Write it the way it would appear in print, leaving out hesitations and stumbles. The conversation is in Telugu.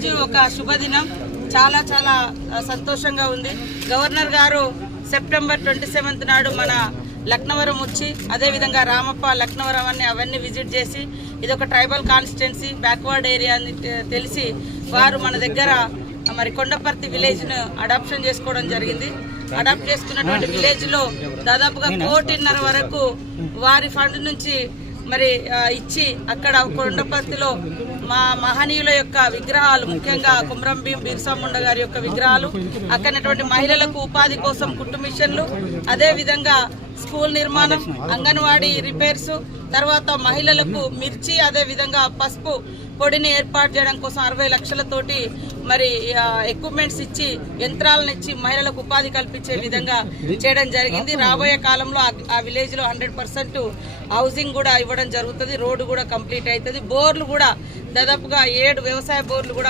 ఈరోజు ఒక శుభదినం, చాలా చాలా సంతోషంగా ఉంది. గవర్నర్ గారు సెప్టెంబర్ 27 నాడు మన లక్నవరం వచ్చి, అదేవిధంగా రామప్ప లక్నవరం అవన్నీ విజిట్ చేసి, ఇది ఒక ట్రైబల్ కాన్స్టిట్యున్సీ బ్యాక్వర్డ్ ఏరియా అని తెలిసి వారు మన దగ్గర మరి కొండపర్తి విలేజ్ను అడాప్షన్ చేసుకోవడం జరిగింది. అడాప్ట్ చేసుకున్నటువంటి విలేజ్లో దాదాపుగా 1.5 కోటి వరకు వారి ఫండ్ నుంచి మరి ఇచ్చి, అక్కడ కొండపర్తిలో మా మహనీయుల యొక్క విగ్రహాలు, ముఖ్యంగా కుమ్రం భీం బిర్సా ముండా గారి యొక్క విగ్రహాలు, అక్కడటువంటి మహిళలకు ఉపాధి కోసం కుట్టు మిషన్లు, అదేవిధంగా స్కూల్ నిర్మాణం, అంగన్వాడీ రిపేర్స్, తర్వాత మహిళలకు మిర్చి, అదేవిధంగా పసుపు పొడిని ఏర్పాటు చేయడం కోసం 60 లక్షలతోటి మరి ఎక్విప్మెంట్స్ ఇచ్చి, యంత్రాలను ఇచ్చి మహిళలకు ఉపాధి కల్పించే విధంగా చేయడం జరిగింది. రాబోయే కాలంలో ఆ విలేజ్ లో 100% హౌసింగ్ కూడా ఇవ్వడం జరుగుతుంది. రోడ్డు కూడా కంప్లీట్ అవుతుంది. బోర్లు కూడా దాదాపుగా 7 వ్యవసాయ బోర్లు కూడా